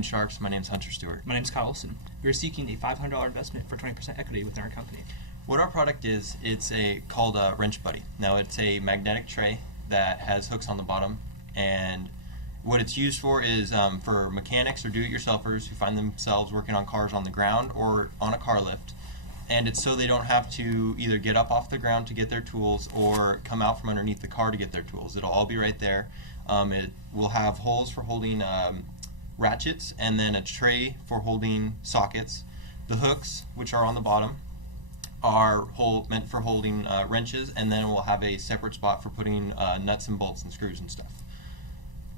Afternoon, Sharks. My name's Hunter Stewart. My name's Kyle Olson. We are seeking a $500 investment for 20% equity within our company. What our product is, it's called a Wrench Buddy. Now, it's a magnetic tray that has hooks on the bottom, and what it's used for is for mechanics or do-it-yourselfers who find themselves working on cars on the ground or on a car lift. And it's so they don't have to either get up off the ground to get their tools or come out from underneath the car to get their tools. It'll all be right there. It will have holes for holding ratchets and then a tray for holding sockets. The hooks, which are on the bottom, are meant for holding wrenches, and then we'll have a separate spot for putting nuts and bolts and screws and stuff.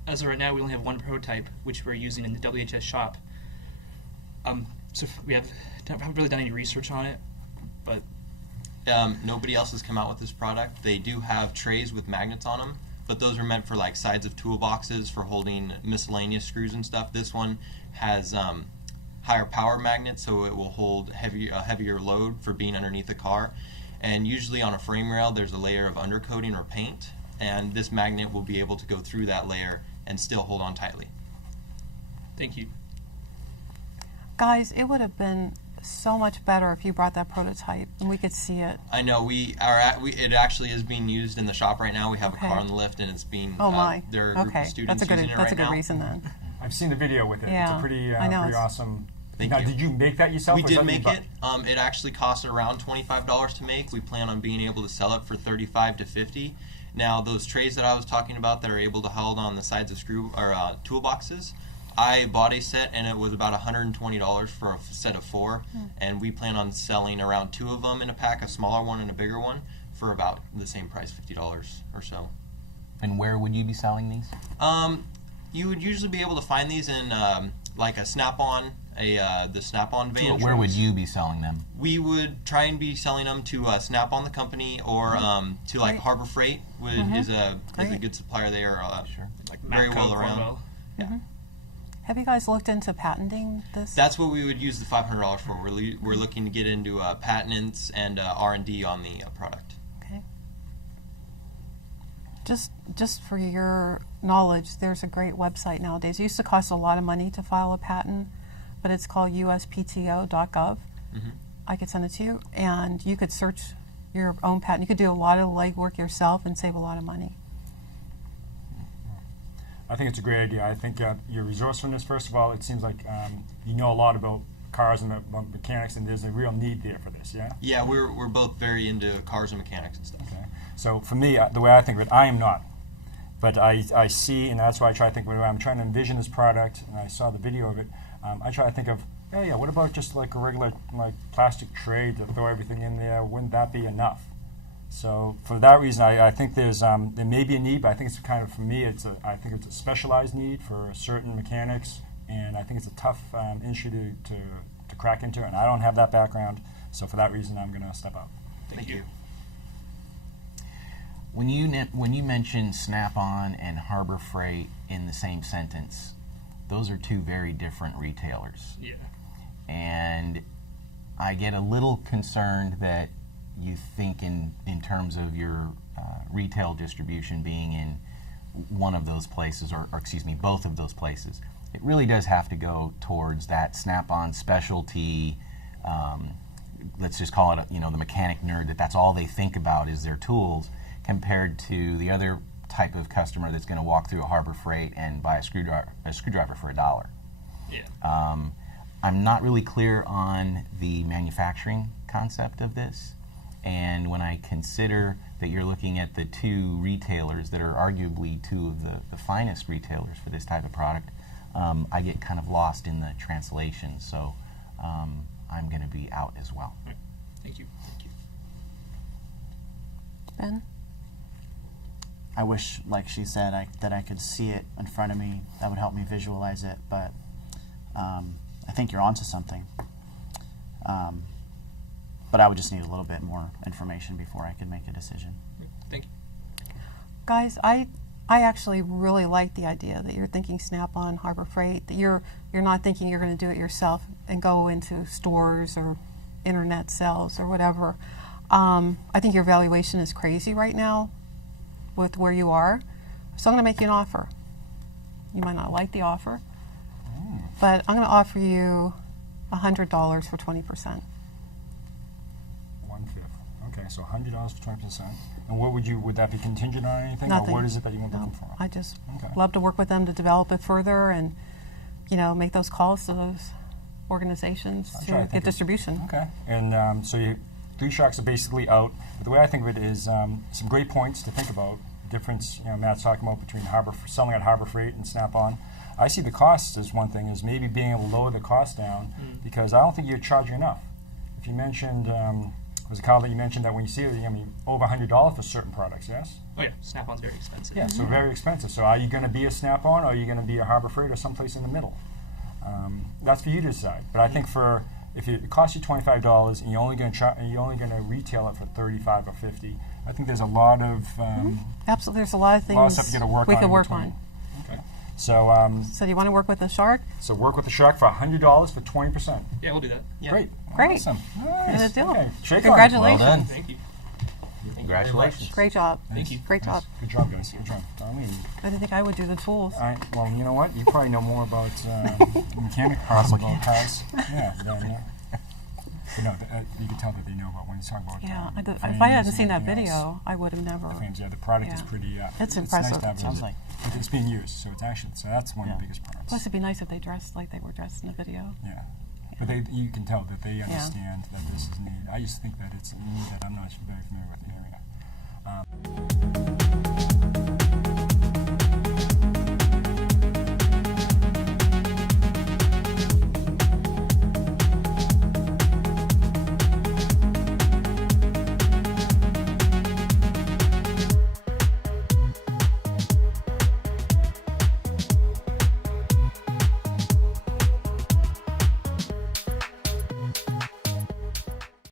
As of right now, we only have one prototype, which we're using in the WHS shop. So we haven't really done any research on it, but nobody else has come out with this product. They do have trays with magnets on them, but those are meant for like sides of toolboxes for holding miscellaneous screws and stuff. This one has higher power magnets, so it will hold a heavier load for being underneath the car. And usually on a frame rail, there's a layer of undercoating or paint, and this magnet will be able to go through that layer and still hold on tightly. Thank you. Guys, it would have been so much better if you brought that prototype and we could see it. I know it actually is being used in the shop right now. We have a car on the lift, and it's being there are a group of students using it right now. That's a good reason then. I've seen the video with it. Yeah, it's a pretty awesome. Thank now, you. Did you make that yourself? We did make it. It actually costs around $25 to make. We plan on being able to sell it for $35 to $50. Now, those trays that I was talking about that are able to hold on the sides of toolboxes, I bought a set, and it was about $120 for a set of 4, and we plan on selling around 2 of them in a pack, a smaller one and a bigger one, for about the same price, $50 or so. And where would you be selling these? You would usually be able to find these in like a Snap-on, the Snap-on van. Where would you be selling them? We would try and be selling them to Snap-on the company, or to like Harbor Freight is a good supplier. They are like very well around. Yeah. Have you guys looked into patenting this? That's what we would use the $500 for. We're looking to get into patents and R&D on the product. Okay. Just for your knowledge, there's a great website nowadays. It used to cost a lot of money to file a patent, but it's called uspto.gov. I could send it to you, and you could search your own patent. You could do a lot of legwork yourself and save a lot of money. I think it's a great idea. I think your resourcefulness, first of all, it seems like you know a lot about cars and about mechanics, and there's a real need there for this, yeah? Yeah, we're both very into cars and mechanics and stuff. Okay. So for me, the way I think of it, I am not. But I see, and that's why I try to think, when I'm trying to envision this product, and I saw the video of it, I try to think of, yeah, what about just like a regular like plastic tray to throw everything in there? Wouldn't that be enough? So for that reason, I think there may be a need, but I think it's kind of, for me, I think it's a specialized need for certain mechanics, and I think it's a tough industry to crack into, and I don't have that background, so for that reason, I'm going to step up. Thank you. When you mention Snap-on and Harbor Freight in the same sentence, those are two very different retailers. Yeah. And I get a little concerned that you think in terms of your retail distribution being in one of those places, or excuse me, both of those places. It really does have to go towards that Snap-on specialty, let's just call it, the mechanic nerd, that's all they think about is their tools, compared to the other type of customer that's going to walk through a Harbor Freight and buy a screwdriver for $1. Yeah. I'm not really clear on the manufacturing concept of this, and when I consider that you're looking at the two retailers that are arguably two of the finest retailers for this type of product, I get kind of lost in the translation, so I'm going to be out as well. Right. Thank you. Thank you. Ben? I wish, like she said, that I could see it in front of me. That would help me visualize it, but I think you're onto something. But I would just need a little bit more information before I could make a decision. Thank you. Guys, I actually really like the idea that you're thinking Snap-on, Harbor Freight, that you're not thinking you're going to do it yourself and go into stores or internet sales or whatever. I think your valuation is crazy right now with where you are, so I'm going to make you an offer. You might not like the offer, but I'm going to offer you $100 for 20%. 1/5. Okay, so $100 for 20%. And what would that be contingent on anything? Nothing. Or what is it that you want No, looking for? I just Okay. love to work with them to develop it further and, make those calls to those organizations I'm to trying to think get of- distribution. Okay, and so you, 3 Sharks are basically out. But the way I think of it is some great points to think about. The difference, Matt's talking about between selling at Harbor Freight and Snap-on. I see the costs as one thing, is maybe being able to lower the cost down because I don't think you're charging enough. If you mentioned, was it Kyle that you mentioned that when you see it, over $100 for certain products, yes? Oh yeah, Snap-on's very expensive. Yeah, so very expensive. So are you going to be a Snap-on or are you going to be a Harbor Freight or someplace in the middle? That's for you to decide. But I think if it costs you $25 and you're only going to retail it for $35 or $50, I think there's a lot of Absolutely, there's a lot of things lot of stuff you got to work we on. could in work between. on. Okay. So So do you want to work with the Shark? work with the Shark for $100 for 20%. Yeah, we'll do that. Yeah. Great. Great. Awesome. Good Nice. deal. Okay. Shake on it. Congratulations. Well done. Thank you. Congratulations. Great job. Thank you. Great job. Good job, guys. Good job. I didn't think I would do the tools. Well, you know what? You probably know more about mechanic parts about cars. Yeah. But no, you can tell that they know about when you talk about. Yeah, if frames I hadn't and seen that everything video, else. I would have never. The frames, yeah, the product is Yeah. pretty. It's Nice impressive. to have Sounds like. it's being used, so it's actually that's one of the Yeah. biggest parts. Plus, it'd be nice if they dressed like they were dressed in the video. Yeah. But you can tell that they understand that this is needed. I just think that it's a need that I'm not very familiar with the area.